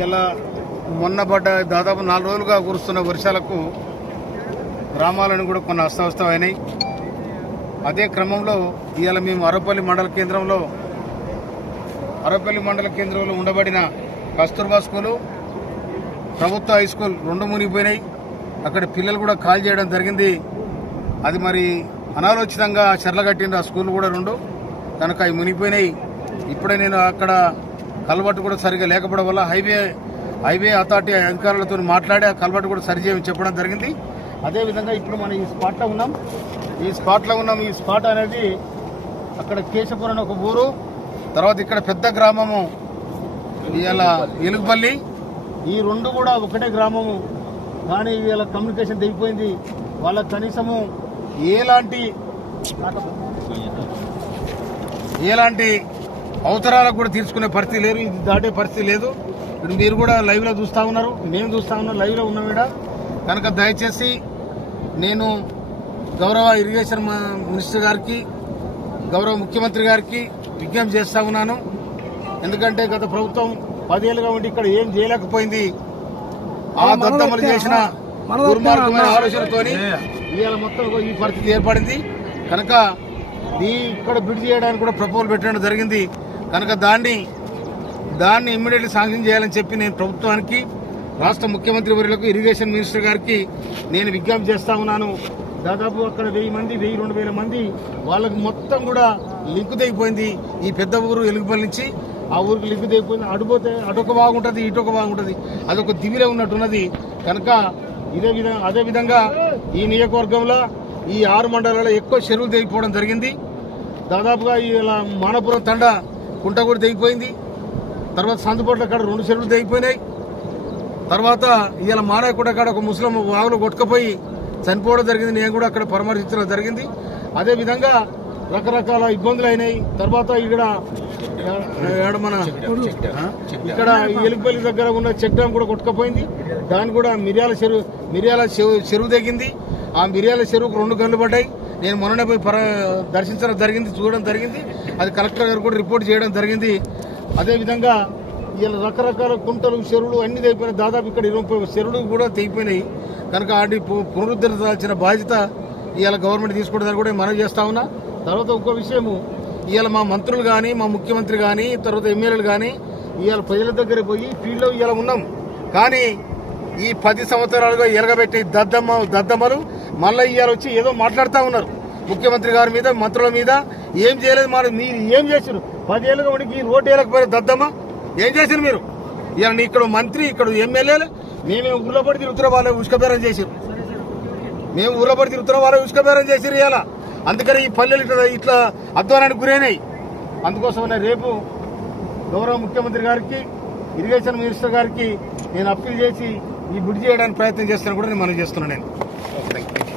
ఇలా మొన్న పడ్డ దాదాపు 4 రోజులుగా కురుస్తున్న వర్షాలకు గ్రామాలను కూడా కొన్ని అస్తవ్యస్తమైనాయి. అదే క్రమంలో ఇవాళ మేము అరపల్లి మండల కేంద్రంలో ఉండబడిన కస్తూర్బా స్కూలు, ప్రభుత్వ హై స్కూల్ 2 మునిగిపోయినాయి. అక్కడ పిల్లలు కూడా కాల్ చేయడం జరిగింది. అది మరి అనాలోచితంగా చెర్లగట్టింది. ఆ స్కూల్ కూడా 2 కనుక అవి మునిగిపోయినాయి. ఇప్పుడే నేను అక్కడ కల్వర్ట్ కూడా సరిగా లేకపోవడం వల్ల హైవే అథారిటీ అధికారులతో మాట్లాడి ఆ కల్వర్ట్ కూడా సరిచేయమని చెప్పడం జరిగింది. అదేవిధంగా ఇప్పుడు మనం ఈ స్పాట్లో ఉన్నాం. ఈ స్పాట్ అనేది అక్కడ కేశపురం ఒక ఊరు, తర్వాత ఇక్కడ పెద్ద గ్రామము ఇవాళ ఎలుగుపల్లి. ఈ 2 కూడా ఒకటే గ్రామము. కానీ ఇవాళ కమ్యూనికేషన్ తెగిపోయింది. వాళ్ళకి కనీసము ఎలాంటి అవసరాలకు కూడా తీర్చుకునే పరిస్థితి లేదు, ఇది దాటే పరిస్థితి లేదు. ఇప్పుడు మీరు కూడా లైవ్లో చూస్తూ ఉన్నారు, మేము చూస్తూ ఉన్నాం, లైవ్లో ఉన్నాం ఇక్కడ. కనుక దయచేసి నేను గౌరవ ఇరిగేషన్ మినిస్టర్ గారికి, గౌరవ ముఖ్యమంత్రి గారికి విజ్ఞప్తి చేస్తా ఉన్నాను. ఎందుకంటే గత ప్రభుత్వం 10 ఏళ్ళుగా ఉండి ఇక్కడ ఏం చేయలేకపోయింది. ఆ దద్దమ్మలు చేసిన దుర్మార్గమైన ఆలోచనతోని ఇవాళ మొత్తం ఈ పరిస్థితి ఏర్పడింది. కనుక ఇక్కడ బిడ్ చేయడానికి కూడా ప్రపోజల్ పెట్టడం జరిగింది. కనుక దాన్ని ఇమ్మీడియట్లీ శాంక్షన్ చేయాలని చెప్పి నేను ప్రభుత్వానికి, రాష్ట్ర ముఖ్యమంత్రి వర్యులకు, ఇరిగేషన్ మినిస్టర్ గారికి నేను విజ్ఞప్తి చేస్తా ఉన్నాను. దాదాపు అక్కడ 1000 మంది, 2,000 మంది వాళ్ళకి మొత్తం కూడా లింకు తెగిపోయింది. ఈ పెద్ద ఊరు ఎలుగుపల్లి నుంచి ఆ ఊరికి లింకు తెగిపోయింది. అటుపోతే అటొక బాగుంటుంది, ఇటొక బాగుంటుంది, అదొక దివిలో ఉన్నట్టున్నది. కనుక అదేవిధంగా ఈ నియోజకవర్గంలో ఈ 6 మండలాల్లో ఎక్కువ చెరువులు తెగిపోవడం జరిగింది. దాదాపుగా ఇలా మానపురం తండ కుంట కూడా తెగిపోయింది. తర్వాత సందుపట్ల కాడ 2 చెరువులు తెగిపోయినాయి. తర్వాత ఇలా మానాయకుంట కాడ ఒక ముస్లిం వాగులు కొట్టుకుపోయి చనిపోవడం జరిగింది. నేను కూడా అక్కడ పరామర్శించడం జరిగింది. అదేవిధంగా రకరకాల ఇబ్బందులు అయినాయి. తర్వాత ఇక్కడ ఎలుగుపల్లి దగ్గర ఉన్న చెక్ డ్యామ్ కూడా కొట్టుకుపోయింది. దాన్ని కూడా మిర్యాల చెరువు తెగింది. ఆ మిర్యాల చెరువుకు 2 గన్లు పడ్డాయి. నేను మొన్ననే పోయి దర్శించడం జరిగింది, చూడడం జరిగింది. అది కలెక్టర్ గారు కూడా రిపోర్ట్ చేయడం జరిగింది. అదేవిధంగా ఇలా రకరకాల కుంటలు, చెరువులు అన్ని తెగిపోయినాయి. దాదాపు ఇక్కడ 20 చెరువులు కూడా తెగిపోయినాయి. కనుక వాటి పునరుద్ధరించాల్సిన బాధ్యత ఇవాళ గవర్నమెంట్ తీసుకోవడానికి కూడా మనం చేస్తా ఉన్నా. తర్వాత ఇంకో విషయము, ఇవాళ మా మంత్రులు కానీ, మా ముఖ్యమంత్రి కానీ, తర్వాత ఎమ్మెల్యేలు కానీ ఇవాళ ప్రజల దగ్గర పోయి ఫీల్డ్లో ఇవాళ ఉన్నాం. కానీ ఈ 10 సంవత్సరాలుగా ఎలగబెట్టే దద్దమ్మలు మళ్ళీ ఇవాళ వచ్చి ఏదో మాట్లాడుతూ ఉన్నారు. ముఖ్యమంత్రి గారి మీద, మంత్రుల మీద ఏం చేయలేదు. మీరు ఏం చేశారు? 10 ఏళ్ళుగా ఉనికి రోడ్డు వేయలేకపోయారు. దద్దమ్మ ఏం చేశారు మీరు? ఇవాళ ఇక్కడ మంత్రి, ఇక్కడ ఎమ్మెల్యేలు మేమే ఊళ్ళో పడి తిరుగుతున్న వాళ్ళే ఉసుకబేరం చేశారు. ఇవాళ అందుకని ఈ పల్లెలు ఇట్లా అధ్వానానికి గురైనాయి. అందుకోసమనే రేపు గౌరవ ముఖ్యమంత్రి గారికి, ఇరిగేషన్ మినిస్టర్ గారికి నేను అప్పీల్ చేసి ఈ బిడ్ చేయడానికి ప్రయత్నం చేస్తాను కూడా నేను మనం చేస్తున్నాను.